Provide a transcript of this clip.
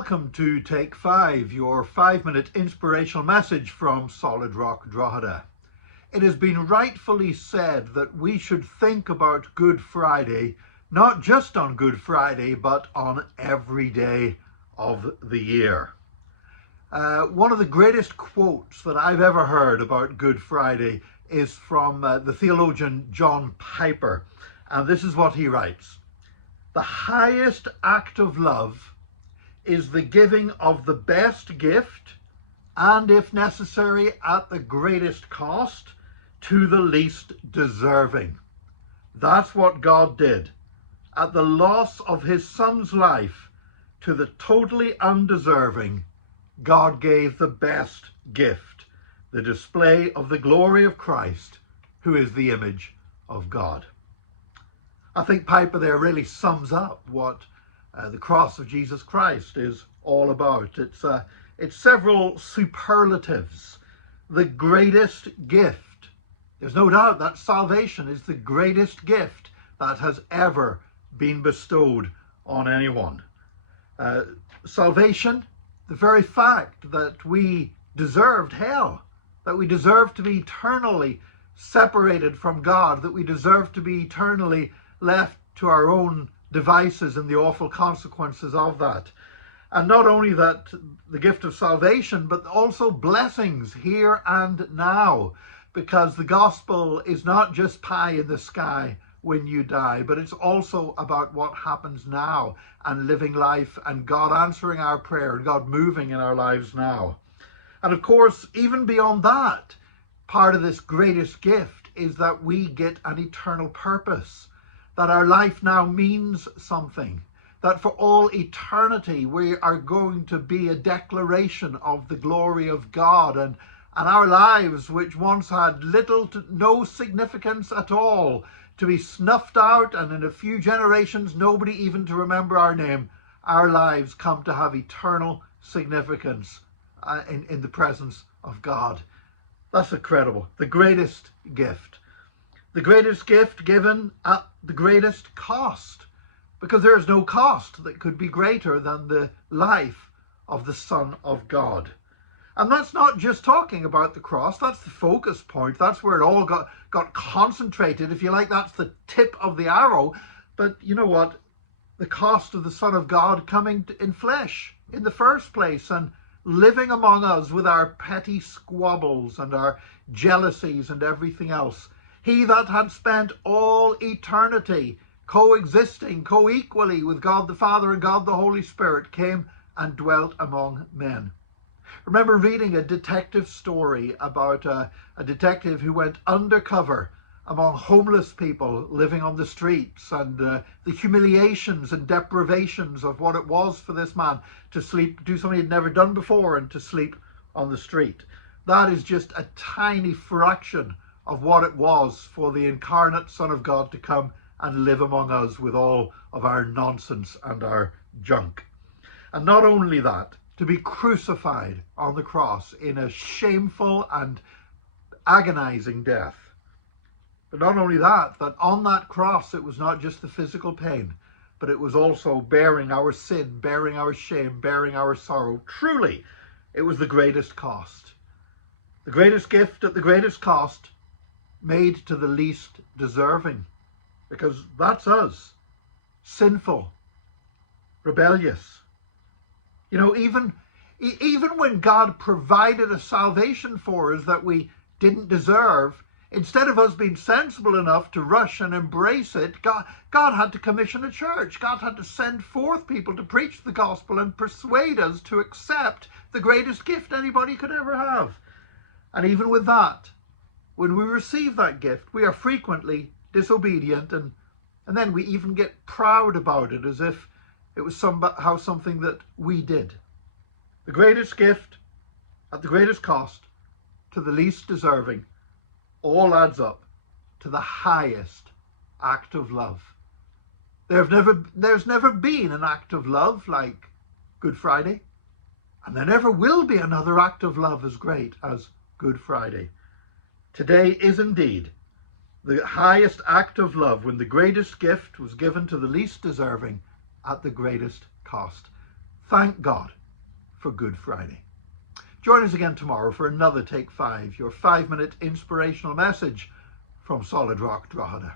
Welcome to Take 5, your 5-minute inspirational message from Solid Rock Drogheda. It has been rightfully said that we should think about Good Friday, not just on Good Friday, but on every day of the year. One of the greatest quotes that I've ever heard about Good Friday is from the theologian John Piper, and this is what he writes. The highest act of love is the giving of the best gift, and if necessary at the greatest cost, to the least deserving. That's what God did. At the loss of his son's life to the totally undeserving, God gave the best gift, the display of the glory of Christ, who is the image of God. I think Piper there really sums up what the cross of Jesus Christ is all about. It's several superlatives. The greatest gift. There's no doubt that salvation is the greatest gift that has ever been bestowed on anyone. Salvation, the very fact that we deserved hell, that we deserve to be eternally separated from God, that we deserve to be eternally left to our own devices and the awful consequences of that. And not only that, the gift of salvation, but also blessings here and now, because the gospel is not just pie in the sky when you die, but it's also about what happens now and living life and God answering our prayer and God moving in our lives now. And of course, even beyond that, part of this greatest gift is that we get an eternal purpose, that our life now means something, that for all eternity we are going to be a declaration of the glory of God, and our lives, which once had little to no significance at all, to be snuffed out, and in a few generations nobody even to remember our name, our lives come to have eternal significance in the presence of God. That's incredible. The greatest gift. The greatest gift given at the greatest cost, because there is no cost that could be greater than the life of the Son of God. And that's not just talking about the cross. That's the focus point. That's where it all got concentrated. If you like, that's the tip of the arrow. But you know what? The cost of the Son of God coming in flesh in the first place and living among us with our petty squabbles and our jealousies and everything else. He that had spent all eternity coexisting co-equally with God the Father and God the Holy Spirit came and dwelt among men. Remember reading a detective story about a detective who went undercover among homeless people living on the streets, and the humiliations and deprivations of what it was for this man to sleep, do something he'd never done before, and to sleep on the street. That is just a tiny fraction of what it was for the incarnate Son of God to come and live among us with all of our nonsense and our junk. And not only that, to be crucified on the cross in a shameful and agonizing death. But not only that, that on that cross it was not just the physical pain, but it was also bearing our sin, bearing our shame, bearing our sorrow. Truly, it was the greatest cost. The greatest gift at the greatest cost, made to the least deserving, because that's us, sinful, rebellious. You know, even when God provided a salvation for us that we didn't deserve, instead of us being sensible enough to rush and embrace it, God had to commission a church. God had to send forth people to preach the gospel and persuade us to accept the greatest gift anybody could ever have. And even with that, when we receive that gift, we are frequently disobedient, and then we even get proud about it as if it was somehow something that we did. The greatest gift at the greatest cost to the least deserving all adds up to the highest act of love. There's never been an act of love like Good Friday, and there never will be another act of love as great as Good Friday. Today is indeed the highest act of love, when the greatest gift was given to the least deserving at the greatest cost. Thank God for Good Friday. Join us again tomorrow for another Take 5, your 5-minute inspirational message from Solid Rock Drogheda.